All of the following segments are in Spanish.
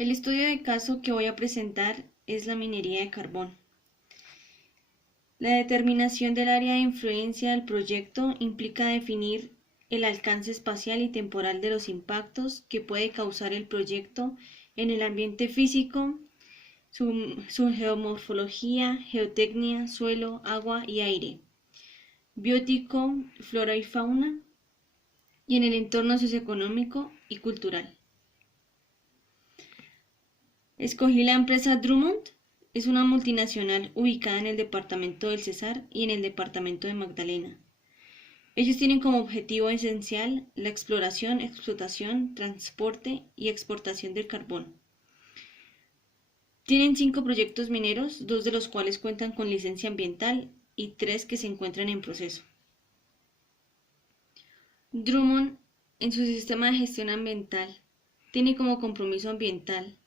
El estudio de caso que voy a presentar es la minería de carbón. La determinación del área de influencia del proyecto implica definir el alcance espacial y temporal de los impactos que puede causar el proyecto en el ambiente físico, su geomorfología, geotecnia, suelo, agua y aire, biótico, flora y fauna, y en el entorno socioeconómico y cultural. Escogí la empresa Drummond. Es una multinacional ubicada en el departamento del Cesar y en el departamento de Magdalena. Ellos tienen como objetivo esencial la exploración, explotación, transporte y exportación del carbón. Tienen 5 proyectos mineros, 2 de los cuales cuentan con licencia ambiental y 3 que se encuentran en proceso. Drummond, en su sistema de gestión ambiental, tiene como compromiso ambiental,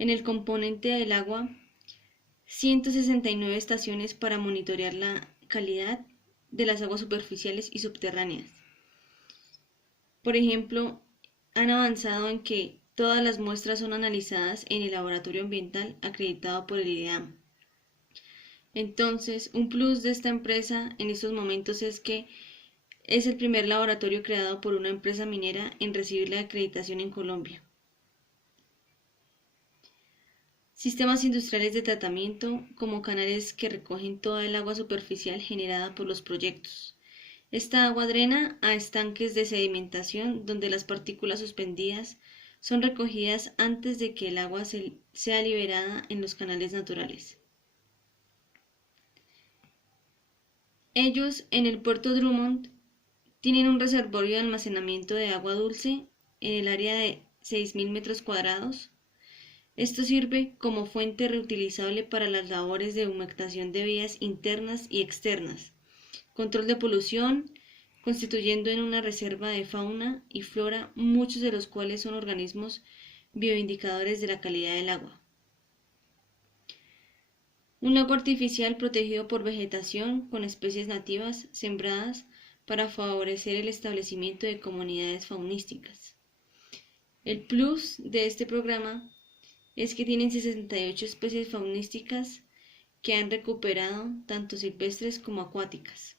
en el componente del agua, 169 estaciones para monitorear la calidad de las aguas superficiales y subterráneas. Por ejemplo, han avanzado en que todas las muestras son analizadas en el laboratorio ambiental acreditado por el IDEAM. Entonces, un plus de esta empresa en estos momentos es que es el primer laboratorio creado por una empresa minera en recibir la acreditación en Colombia. Sistemas industriales de tratamiento como canales que recogen toda el agua superficial generada por los proyectos. Esta agua drena a estanques de sedimentación donde las partículas suspendidas son recogidas antes de que el agua sea liberada en los canales naturales. Ellos, en el puerto Drummond, tienen un reservorio de almacenamiento de agua dulce en el área de 6.000 metros cuadrados. Esto sirve como fuente reutilizable para las labores de humectación de vías internas y externas, control de polución, constituyendo en una reserva de fauna y flora, muchos de los cuales son organismos bioindicadores de la calidad del agua. Un lago artificial protegido por vegetación con especies nativas sembradas para favorecer el establecimiento de comunidades faunísticas. El plus de este programa es que tienen 68 especies faunísticas que han recuperado tanto silvestres como acuáticas.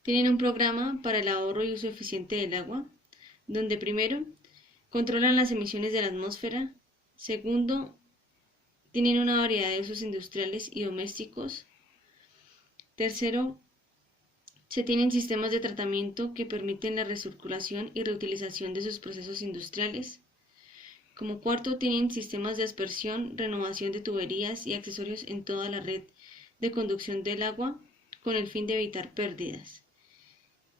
Tienen un programa para el ahorro y uso eficiente del agua, donde primero, controlan las emisiones de la atmósfera, segundo, tienen una variedad de usos industriales y domésticos, tercero, se tienen sistemas de tratamiento que permiten la recirculación y reutilización de sus procesos industriales. Como cuarto, tienen sistemas de aspersión, renovación de tuberías y accesorios en toda la red de conducción del agua con el fin de evitar pérdidas.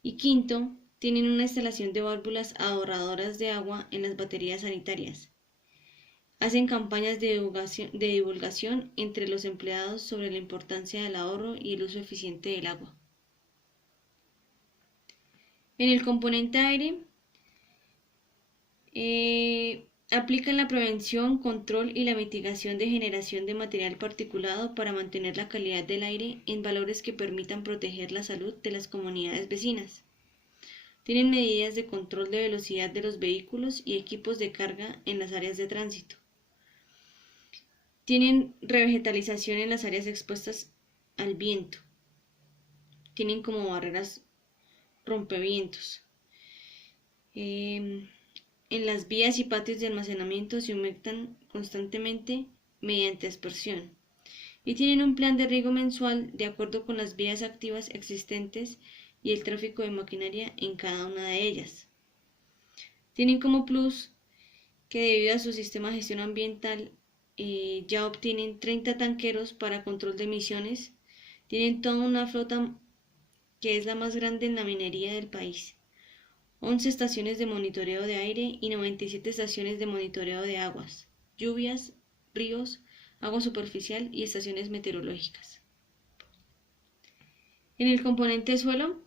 Y quinto, tienen una instalación de válvulas ahorradoras de agua en las baterías sanitarias. Hacen campañas de divulgación entre los empleados sobre la importancia del ahorro y el uso eficiente del agua. En el componente aire, aplican la prevención, control y la mitigación de generación de material particulado para mantener la calidad del aire en valores que permitan proteger la salud de las comunidades vecinas. Tienen medidas de control de velocidad de los vehículos y equipos de carga en las áreas de tránsito. Tienen revegetalización en las áreas expuestas al viento. Tienen como barreras rompevientos. En las vías y patios de almacenamiento se humectan constantemente mediante aspersión y tienen un plan de riego mensual de acuerdo con las vías activas existentes y el tráfico de maquinaria en cada una de ellas. Tienen como plus que debido a su sistema de gestión ambiental ya obtienen 30 tanqueros para control de emisiones. Tienen toda una flota que es la más grande en la minería del país. 11 estaciones de monitoreo de aire y 97 estaciones de monitoreo de aguas, lluvias, ríos, agua superficial y estaciones meteorológicas. En el componente suelo,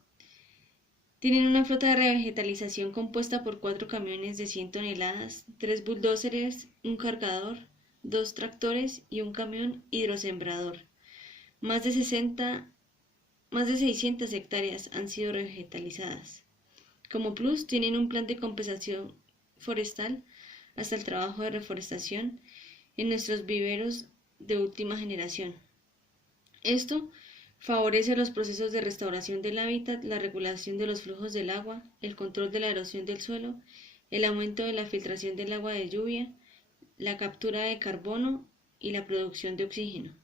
tienen una flota de revegetalización compuesta por 4 camiones de 100 toneladas, 3 bulldozers, un cargador, 2 tractores y un camión hidrosembrador. Más de 600 hectáreas han sido revegetalizadas. Como plus, tienen un plan de compensación forestal hasta el trabajo de reforestación en nuestros viveros de última generación. Esto favorece los procesos de restauración del hábitat, la regulación de los flujos del agua, el control de la erosión del suelo, el aumento de la filtración del agua de lluvia, la captura de carbono y la producción de oxígeno.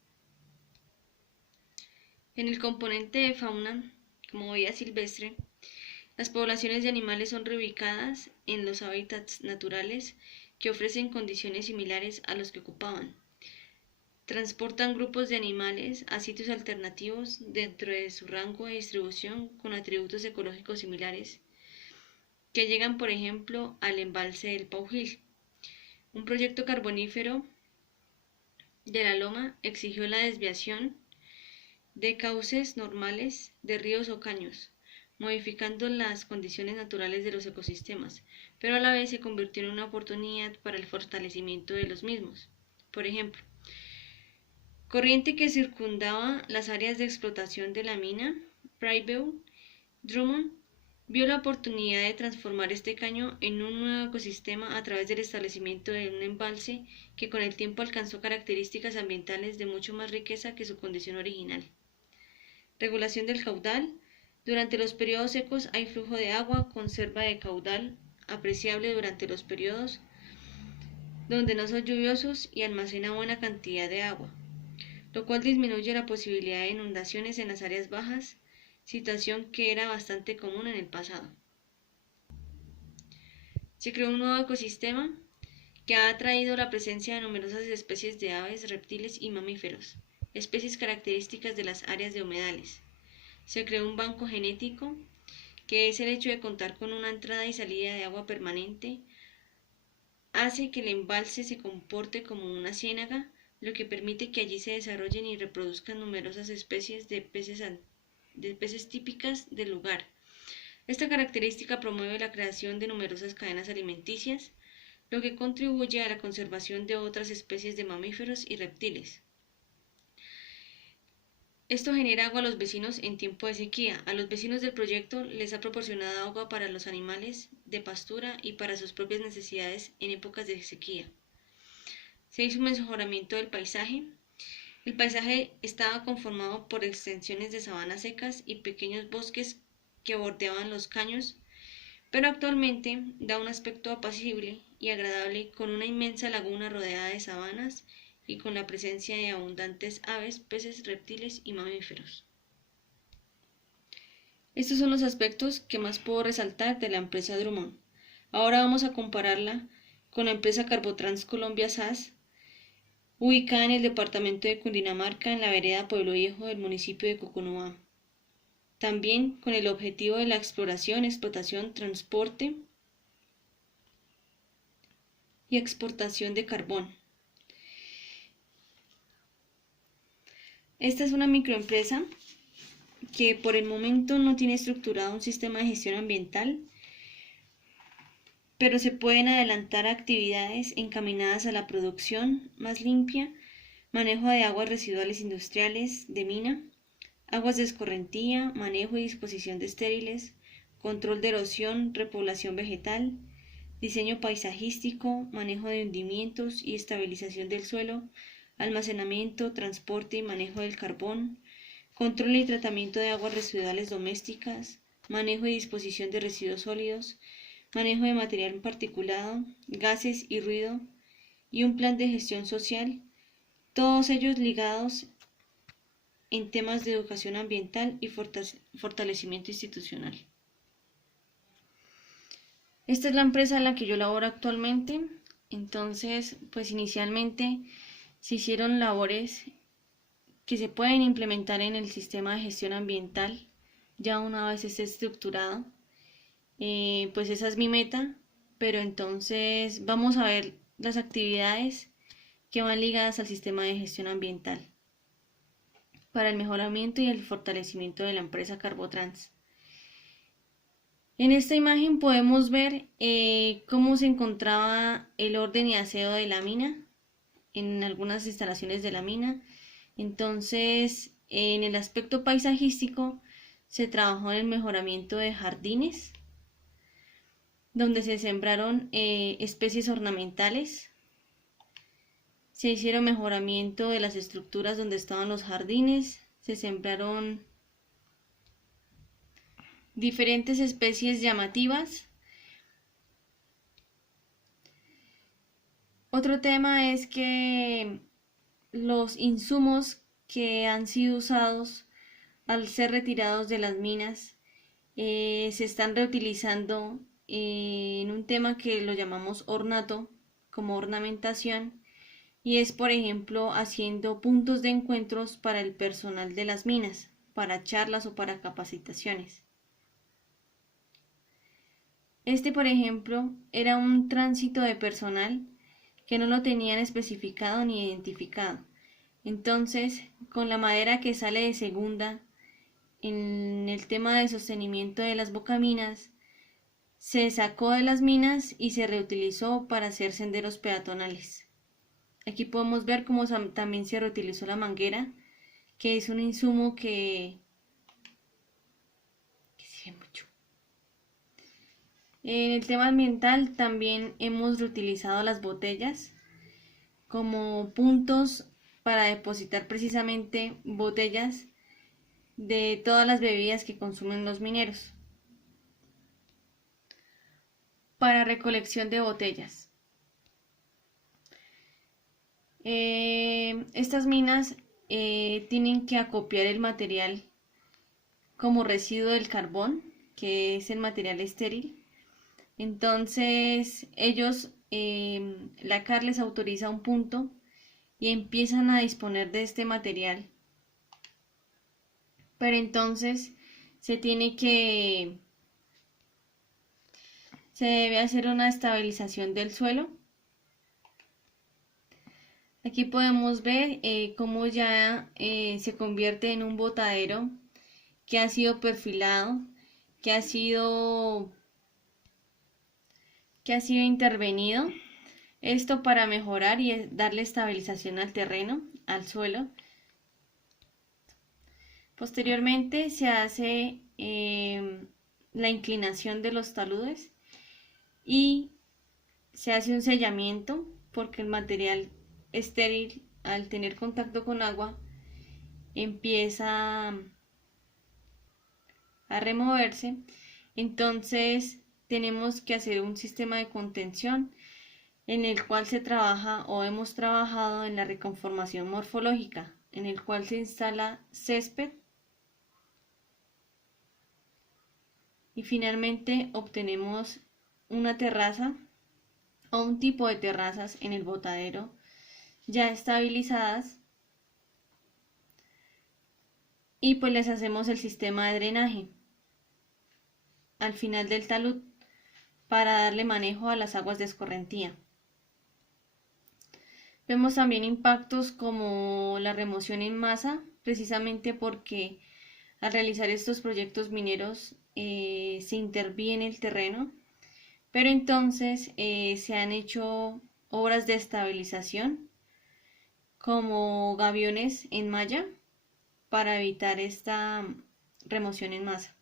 En el componente de fauna, como vida silvestre, las poblaciones de animales son reubicadas en los hábitats naturales que ofrecen condiciones similares a los que ocupaban. Transportan grupos de animales a sitios alternativos dentro de su rango de distribución con atributos ecológicos similares, que llegan, por ejemplo, al embalse del Paujil. Un proyecto carbonífero de la Loma exigió la desviación de cauces normales de ríos o caños, modificando las condiciones naturales de los ecosistemas, pero a la vez se convirtió en una oportunidad para el fortalecimiento de los mismos. Por ejemplo, corriente que circundaba las áreas de explotación de la mina, Brayville, Drummond vio la oportunidad de transformar este caño en un nuevo ecosistema a través del establecimiento de un embalse que con el tiempo alcanzó características ambientales de mucho más riqueza que su condición original. Regulación del caudal. Durante los periodos secos hay flujo de agua, conserva de caudal apreciable durante los periodos donde no son lluviosos y almacena buena cantidad de agua, lo cual disminuye la posibilidad de inundaciones en las áreas bajas, situación que era bastante común en el pasado. Se creó un nuevo ecosistema que ha atraído la presencia de numerosas especies de aves, reptiles y mamíferos, especies características de las áreas de humedales. Se creó un banco genético, que es el hecho de contar con una entrada y salida de agua permanente, hace que el embalse se comporte como una ciénaga, lo que permite que allí se desarrollen y reproduzcan numerosas especies de peces típicas del lugar. Esta característica promueve la creación de numerosas cadenas alimenticias, lo que contribuye a la conservación de otras especies de mamíferos y reptiles. Esto genera agua a los vecinos en tiempo de sequía. A los vecinos del proyecto les ha proporcionado agua para los animales de pastura y para sus propias necesidades en épocas de sequía. Se hizo un mejoramiento del paisaje. El paisaje estaba conformado por extensiones de sabanas secas y pequeños bosques que bordeaban los caños, pero actualmente da un aspecto apacible y agradable con una inmensa laguna rodeada de sabanas y con la presencia de abundantes aves, peces, reptiles y mamíferos. Estos son los aspectos que más puedo resaltar de la empresa Drummond. Ahora vamos a compararla con la empresa Carbotrans Colombia SAS, ubicada en el departamento de Cundinamarca, en la vereda Pueblo Viejo del municipio de Coconúa. También con el objetivo de la exploración, explotación, transporte y exportación de carbón. Esta es una microempresa que por el momento no tiene estructurado un sistema de gestión ambiental, pero se pueden adelantar actividades encaminadas a la producción más limpia, manejo de aguas residuales industriales de mina, aguas de escorrentía, manejo y disposición de estériles, control de erosión, repoblación vegetal, diseño paisajístico, manejo de hundimientos y estabilización del suelo, almacenamiento, transporte y manejo del carbón, control y tratamiento de aguas residuales domésticas, manejo y disposición de residuos sólidos, manejo de material particulado, gases y ruido, y un plan de gestión social, todos ellos ligados en temas de educación ambiental y fortalecimiento institucional. Esta es la empresa en la que yo laboro actualmente. Entonces, pues inicialmente se hicieron labores que se pueden implementar en el sistema de gestión ambiental ya una vez esté estructurado. Pues esa es mi meta, pero entonces vamos a ver las actividades que van ligadas al sistema de gestión ambiental para el mejoramiento y el fortalecimiento de la empresa Carbotrans. En esta imagen podemos ver cómo se encontraba el orden y aseo de la mina en algunas instalaciones de la mina. Entonces, en el aspecto paisajístico se trabajó en el mejoramiento de jardines, donde se sembraron especies ornamentales, se hicieron mejoramiento de las estructuras donde estaban los jardines, se sembraron diferentes especies llamativas. Otro tema es que los insumos que han sido usados al ser retirados de las minas se están reutilizando en un tema que lo llamamos ornato, como ornamentación, y es, por ejemplo, haciendo puntos de encuentros para el personal de las minas, para charlas o para capacitaciones. Este, por ejemplo, era un tránsito de personal que no lo tenían especificado ni identificado. Entonces, con la madera que sale de segunda, en el tema de sostenimiento de las bocaminas, se sacó de las minas y se reutilizó para hacer senderos peatonales. Aquí podemos ver cómo también se reutilizó la manguera, que es un insumo que sirve mucho. En el tema ambiental también hemos reutilizado las botellas como puntos para depositar precisamente botellas de todas las bebidas que consumen los mineros. Para recolección de botellas. Estas minas tienen que acopiar el material como residuo del carbón, que es el material estéril. Entonces ellos, la CAR les autoriza un punto y empiezan a disponer de este material. Pero entonces se debe hacer una estabilización del suelo. Aquí podemos ver cómo ya se convierte en un botadero que ha sido perfilado, que ha sido intervenido. Esto para mejorar y darle estabilización al terreno, al suelo. Posteriormente se hace la inclinación de los taludes y se hace un sellamiento, porque el material estéril, al tener contacto con agua, empieza a removerse. Entonces tenemos que hacer un sistema de contención en el cual se trabaja o hemos trabajado en la reconformación morfológica, en el cual se instala césped y finalmente obtenemos una terraza o un tipo de terrazas en el botadero ya estabilizadas, y pues les hacemos el sistema de drenaje al final del talud para darle manejo a las aguas de escorrentía. Vemos también impactos como la remoción en masa, precisamente porque al realizar estos proyectos mineros se interviene el terreno, pero entonces se han hecho obras de estabilización como gaviones en malla para evitar esta remoción en masa.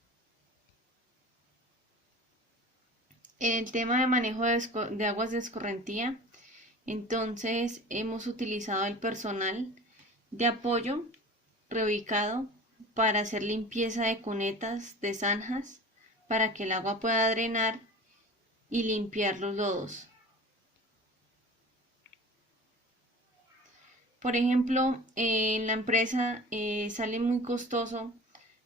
En el tema de manejo de aguas de escorrentía, entonces hemos utilizado el personal de apoyo reubicado para hacer limpieza de cunetas, de zanjas, para que el agua pueda drenar y limpiar los lodos. Por ejemplo, en la empresa sale muy costoso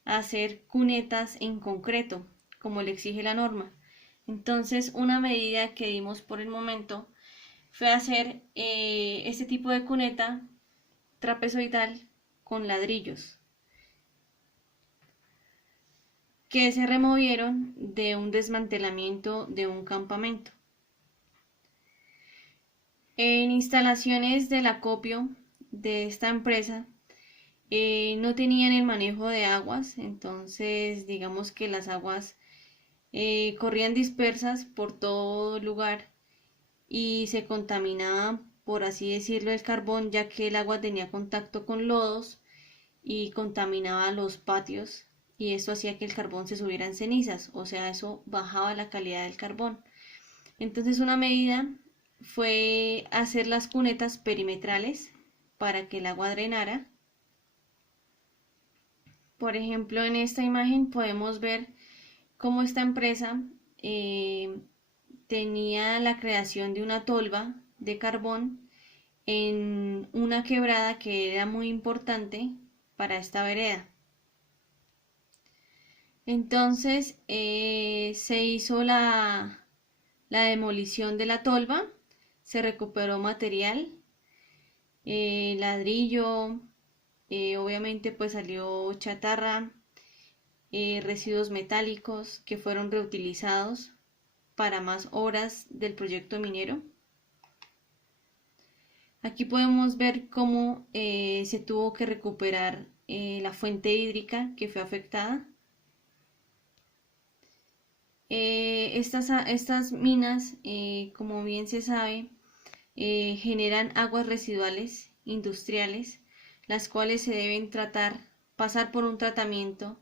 hacer cunetas en concreto, como le exige la norma. Entonces, una medida que dimos por el momento fue hacer este tipo de cuneta trapezoidal con ladrillos que se removieron de un desmantelamiento de un campamento. En instalaciones del acopio de esta empresa no tenían el manejo de aguas, entonces digamos que las aguas corrían dispersas por todo lugar y se contaminaba, por así decirlo, el carbón, ya que el agua tenía contacto con lodos y contaminaba los patios, y eso hacía que el carbón se subiera en cenizas, o sea, eso bajaba la calidad del carbón. Entonces una medida fue hacer las cunetas perimetrales para que el agua drenara. Por ejemplo, en esta imagen podemos ver cómo esta empresa tenía la creación de una tolva de carbón en una quebrada que era muy importante para esta vereda. Entonces se hizo la demolición de la tolva, se recuperó material, ladrillo, obviamente pues salió chatarra, residuos metálicos que fueron reutilizados para más obras del proyecto minero. Aquí podemos ver cómo se tuvo que recuperar la fuente hídrica que fue afectada. Estas minas, como bien se sabe, generan aguas residuales industriales, las cuales se deben pasar por un tratamiento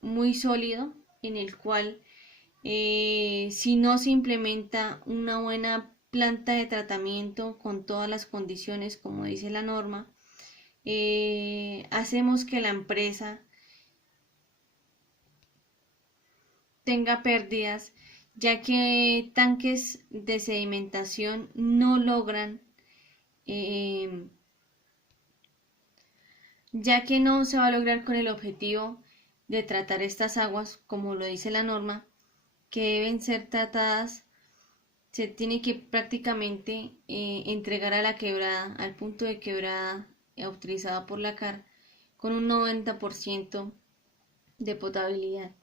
muy sólido, en el cual si no se implementa una buena planta de tratamiento con todas las condiciones como dice la norma, hacemos que la empresa tenga pérdidas, ya que tanques de sedimentación no logran, ya que no se va a lograr con el objetivo de tratar estas aguas, como lo dice la norma, que deben ser tratadas, se tiene que prácticamente entregar a la quebrada, al punto de quebrada utilizada por la CAR, con un 90% de potabilidad.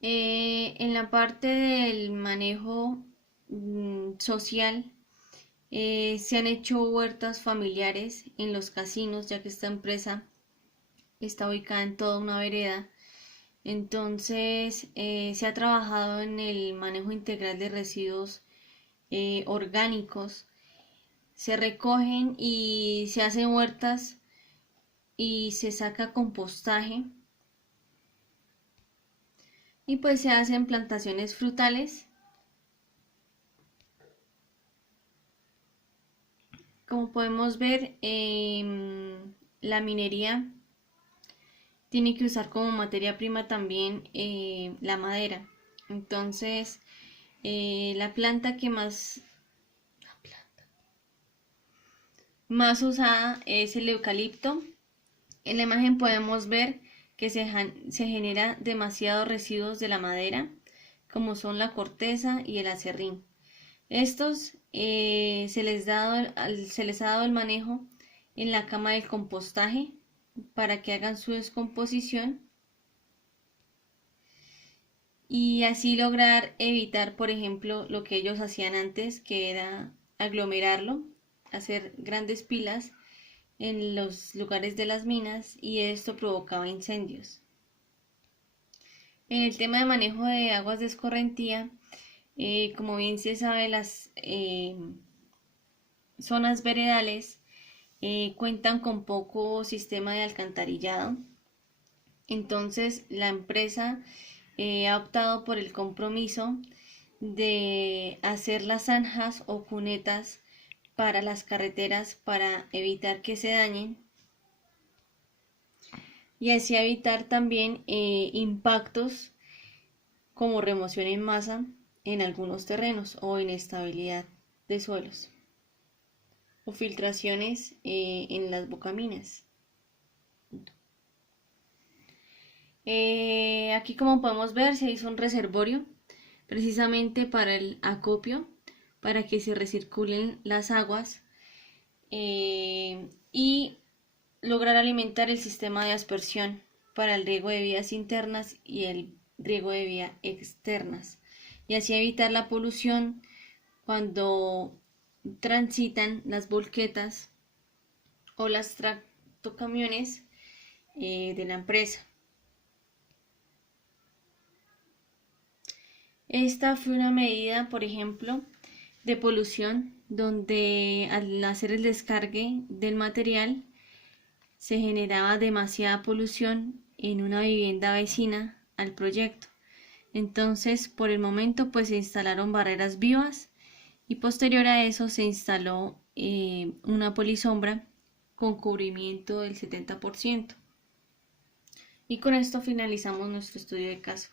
En la parte del manejo social, se han hecho huertas familiares en los casinos, ya que esta empresa está ubicada en toda una vereda. Entonces se ha trabajado en el manejo integral de residuos orgánicos. Se recogen y se hacen huertas y se saca compostaje. Y pues se hacen plantaciones frutales. Como podemos ver, la minería tiene que usar como materia prima también la madera. Entonces, la planta que más usada es el eucalipto. En la imagen podemos ver que se genera demasiados residuos de la madera, como son la corteza y el acerrín. Estos se les ha dado el manejo en la cama del compostaje para que hagan su descomposición y así lograr evitar, por ejemplo, lo que ellos hacían antes, que era aglomerarlo, hacer grandes pilas en los lugares de las minas, y esto provocaba incendios. En el tema de manejo de aguas de escorrentía, como bien se sabe, las zonas veredales cuentan con poco sistema de alcantarillado. Entonces la empresa ha optado por el compromiso de hacer las zanjas o cunetas para las carreteras para evitar que se dañen y así evitar también impactos como remoción en masa en algunos terrenos o inestabilidad de suelos o filtraciones en las bocaminas. Aquí, como podemos ver, se hizo un reservorio precisamente para el acopio, para que se recirculen las aguas y lograr alimentar el sistema de aspersión para el riego de vías internas y el riego de vías externas, y así evitar la polución cuando transitan las volquetas o las tractocamiones de la empresa. Esta fue una medida, por ejemplo, de polución, donde al hacer el descargue del material se generaba demasiada polución en una vivienda vecina al proyecto. Entonces, por el momento, pues se instalaron barreras vivas y posterior a eso se instaló una polisombra con cubrimiento del 70%. Y con esto finalizamos nuestro estudio de caso.